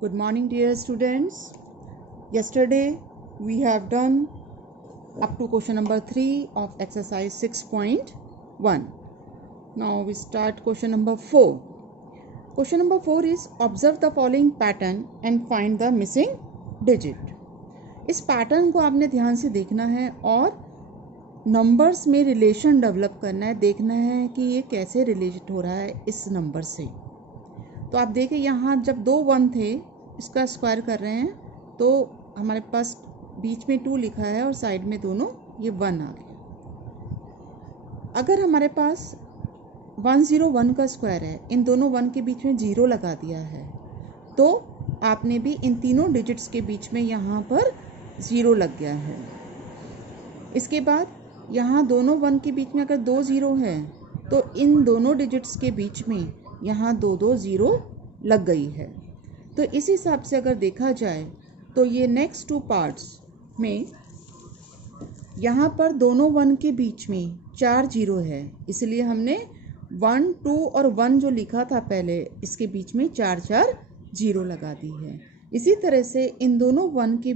Good morning, dear students. Yesterday we have done up to question number 3 of exercise 6.1. Now we start question number 4. Question number 4 is observe the following pattern and find the missing digit. इस pattern को आपने ध्यान से देखना है और numbers में relation develop करना है, देखना है कि ये कैसे रिलेट हो रहा है इस नंबर से। तो आप देखें यहाँ जब 2 1 थे, इसका स्क्वायर कर रहे हैं तो हमारे पास बीच में 2 लिखा है और साइड में दोनों ये 1 आ गया। अगर हमारे पास 101 का स्क्वायर है, इन दोनों 1 के बीच में 0 लगा दिया है, तो आपने भी इन तीनों डिजिट्स के बीच में यहाँ पर 0 लग गया है। इसके बाद यहाँ दोनों 1 के बीच में अगर 2 0 है तो इन दोनों डिजिट्स के बीच में यहाँ 2 2 0 लग गई है। तो इस हिसाब से अगर देखा जाए तो ये नेक्स्ट 2 पार्ट्स में यहाँ पर दोनों 1 के बीच में 4 0 है, इसलिए हमने 1 2 और 1 जो लिखा था पहले, इसके बीच में 4 4 0 लगा दी है। इसी तरह से इन दोनों 1 के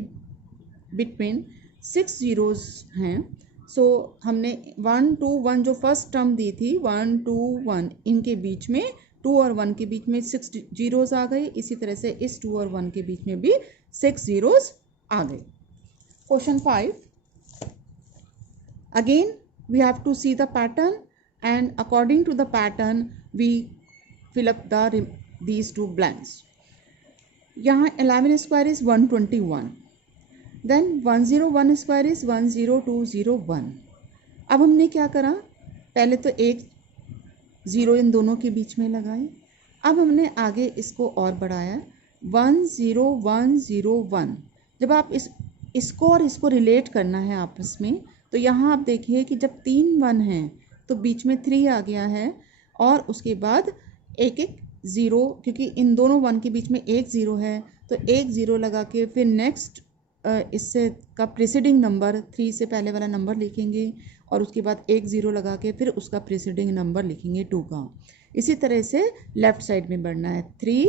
बिटवीन 6 zeros हैं। सो हमने 1 2 1 जो फर्स्ट टर्म दी थी 1 2 1, इनके बीच में 2 और 1 के बीच में 6 zeros आ गए। इसी तरह से इस 2 और 1 के बीच में भी 6 zeros आ गए। Question 5, again we have to see the pattern and according to the pattern we fill up the these 2 blanks. यहाँ 11 square is 121, then 101 square is 10201। अब हमने क्या करा, पहले तो एक 0 इन दोनों के बीच में लगाए। अब हमने आगे इसको और बढ़ाया 10101। जब आप इसको और इसको रिलेट करना है आपस में, तो यहाँ आप देखिए कि जब 3 1 हैं तो बीच में 3 आ गया है और उसके बाद एक एक 0, क्योंकि इन दोनों 1 के बीच में एक 0 है तो एक 0 लगा के फिर नेक्स्ट इससे का प्रीसीडिंग नंबर 3 से पहले वाला नंबर लिखेंगे और उसके बाद एक 0 लगा के फिर उसका प्रीसीडिंग नंबर लिखेंगे 2 का। इसी तरह से लेफ़्ट साइड में बढ़ना है 3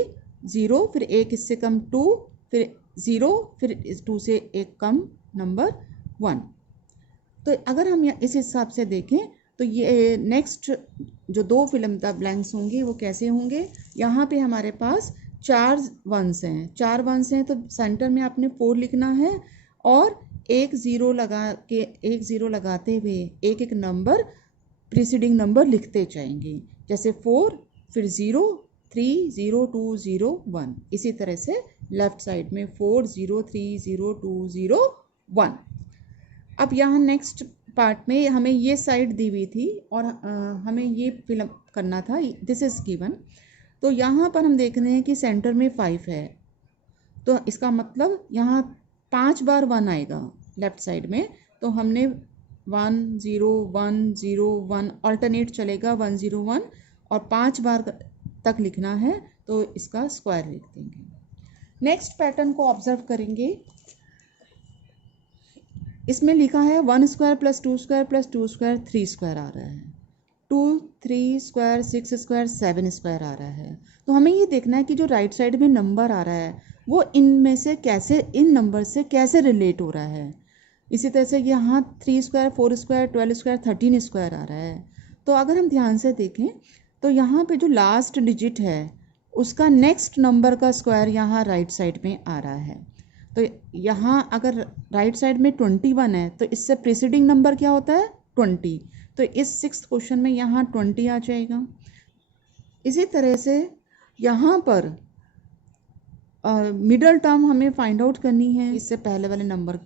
0, फिर एक इससे कम 2, फिर 0, फिर 2 से एक कम नंबर 1। तो अगर हम इस हिसाब से देखें तो ये नेक्स्ट जो 2 फिल्म द ब्लैंक्स होंगे वो कैसे होंगे। यहाँ पे हमारे पास 4 1s हैं, 4 1s हैं तो सेंटर में आपने 4 लिखना है और एक 0 लगा के एक 0 लगाते हुए एक एक नंबर प्रीसीडिंग नंबर लिखते जाएंगे, जैसे 4 फिर 0 3 0 2 0 1। इसी तरह से लेफ्ट साइड में 4 0 3 0 2 0 1। अब यहाँ नेक्स्ट पार्ट में हमें ये साइड दी हुई थी और हमें ये फिल करना था, दिस इज़ गिवन। तो यहाँ पर हम देख रहे हैं कि सेंटर में 5 है, तो इसका मतलब यहाँ 5 बार 1 आएगा लेफ़्ट साइड में। तो हमने 1 0 1 0 1 अल्टरनेट चलेगा 1 0 1 और 5 बार तक लिखना है, तो इसका स्क्वायर लिख देंगे। नेक्स्ट पैटर्न को ऑब्जर्व करेंगे। इसमें लिखा है 1 square plus 2 square plus 2 square 3 square आ रहा है, 2 3 स्क्वायर 6 स्क्वायर 7 स्क्वायर आ रहा है। तो हमें ये देखना है कि जो राइट साइड में नंबर आ रहा है वो इनमें से कैसे, इन नंबर से कैसे रिलेट हो रहा है। इसी तरह से यहाँ 3 स्क्वायर 4 स्क्वायर 12 स्क्वायर 13 स्क्वायर आ रहा है। तो अगर हम ध्यान से देखें तो यहाँ पे जो लास्ट डिजिट है उसका नेक्स्ट नंबर का स्क्वायर यहाँ राइट साइड में आ रहा है। तो यहाँ अगर राइट साइड में 21 है तो इससे प्रीसीडिंग नंबर क्या होता है 20, तो इस 6th क्वेश्चन में यहाँ 20 आ जाएगा। इसी तरह से यहाँ पर मिडल टर्म हमें फाइंड आउट करनी है, इससे पहले वाले नंबर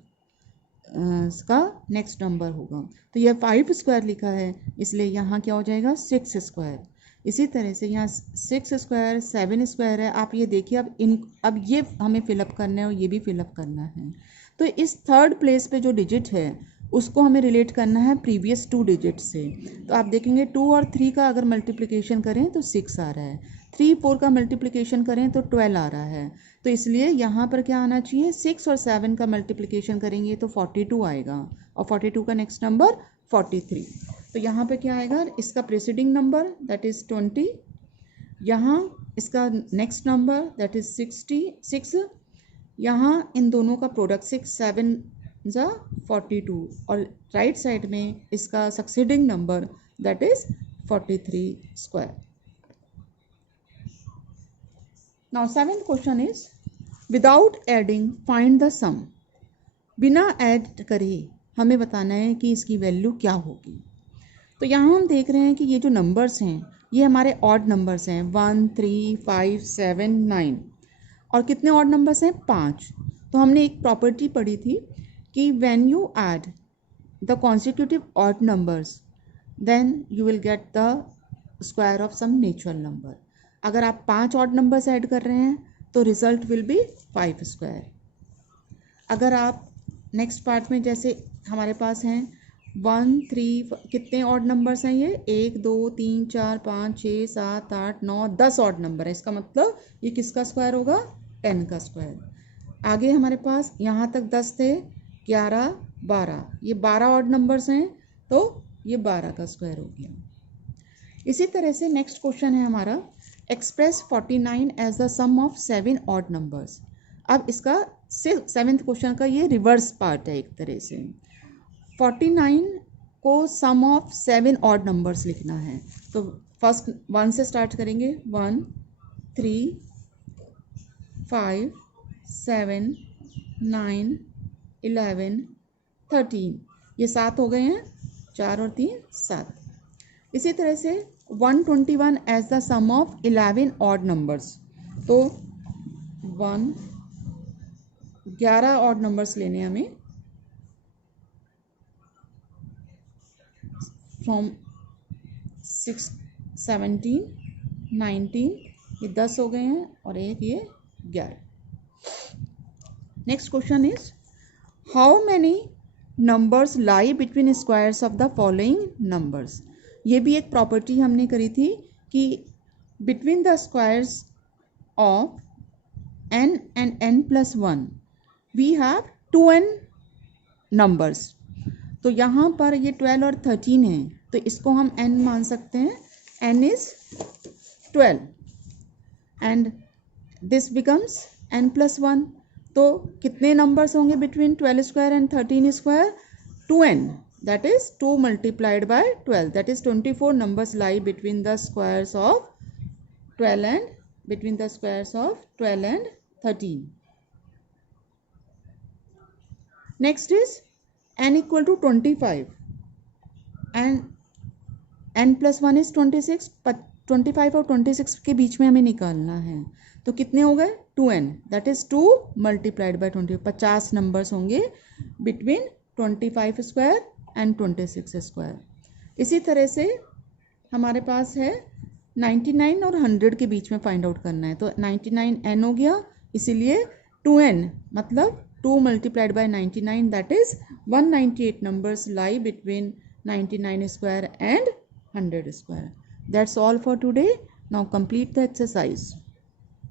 का नेक्स्ट नंबर होगा। तो यह 5 स्क्वायर लिखा है, इसलिए यहाँ क्या हो जाएगा 6 स्क्वायर। इसी तरह से यहाँ 6 स्क्वायर 7 स्क्वायर है। आप ये देखिए अब ये हमें फिलअप करना है और ये भी फिलअप करना है। तो इस 3rd प्लेस पे जो डिजिट है उसको हमें रिलेट करना है प्रीवियस 2 डिजिट से। तो आप देखेंगे 2 और 3 का अगर मल्टीप्लिकेशन करें तो 6 आ रहा है, 3 4 का मल्टीप्लिकेशन करें तो 12 आ रहा है। तो इसलिए यहाँ पर क्या आना चाहिए, 6 और 7 का मल्टीप्लिकेशन करेंगे तो 42 आएगा और 42 का नेक्स्ट नंबर 43। तो यहाँ पे क्या आएगा, इसका प्रीसीडिंग नंबर दैट इज़ 20, यहाँ इसका नेक्स्ट नंबर दैट इज 66। यहाँ इन दोनों का प्रोडक्ट 6 7 ज़ा 42 और राइट साइड में इसका succeeding number that is 43 square. Now seventh question is without adding find the sum. बिना ऐड करे हमें बताना है कि इसकी वैल्यू क्या होगी। तो यहाँ हम देख रहे हैं कि ये जो नंबर्स हैं ये हमारे ऑड नंबर्स हैं 1 3 5 7 9 और कितने ऑड नंबर्स हैं 5। तो हमने एक प्रॉपर्टी पढ़ी थी कि when you add the consecutive odd numbers then you will get the square of some natural number. अगर आप 5 ऑड नंबर्स ऐड कर रहे हैं तो रिजल्ट विल बी 5 स्क्वायर। अगर आप नेक्स्ट पार्ट में जैसे हमारे पास हैं 1 3 कितने ऑड नंबर्स हैं ये 1 2 3 4 5 6 7 8 9 10 ऑड नंबर है। इसका मतलब ये किसका स्क्वायर होगा 10 का स्क्वायर। आगे हमारे पास यहाँ तक 10 थे 11 12 ये 12 ऑड नंबर्स हैं तो ये 12 का स्क्वायर हो गया। इसी तरह से नेक्स्ट क्वेश्चन है हमारा express 49 as the sum of 7 odd numbers. अब इसका सेवेंथ क्वेश्चन का ये रिवर्स पार्ट है एक तरह से। 49 को सम ऑफ 7 ऑड नंबर्स लिखना है तो फर्स्ट 1 से स्टार्ट करेंगे 1 3 5 7 9 11 13 ये 7 हो गए हैं 4 और 3 7। इसी तरह से 121 as the sum of 11 odd numbers तो 11 ऑड नंबर्स लेने हमें फ्रॉम 6 17 19 ये 10 हो गए हैं और एक ये 11। Next question is how many numbers lie between squares of the following numbers. ये भी एक प्रॉपर्टी हमने करी थी कि between the squares of n and n+1 we have 2n numbers. तो यहाँ पर ये 12 और 13 है तो इसको हम n मान सकते हैं n is 12 and this becomes n+1। तो कितने नंबर्स होंगे between 12 square and 13 square 2n that is 2 multiplied by 12 that is 24 numbers lie between the squares of 12 and between the squares of 12 and 13. Next is n equal to 25 and n+1 is 26। 25 और 26 के बीच में हमें निकालना है तो कितने हो गए 2n that is 2 multiplied by 20 50 numbers होंगे बिटवीन 25 स्क्वायर एंड 26 स्क्वायर। इसी तरह से हमारे पास है 99 और 100 के बीच में फाइंड आउट करना है तो 99 n हो गया इसीलिए 2n मतलब 2 multiplied by 99 that is 198 numbers lie between 99 square and 100 square. That's all for today. Now complete the exercise.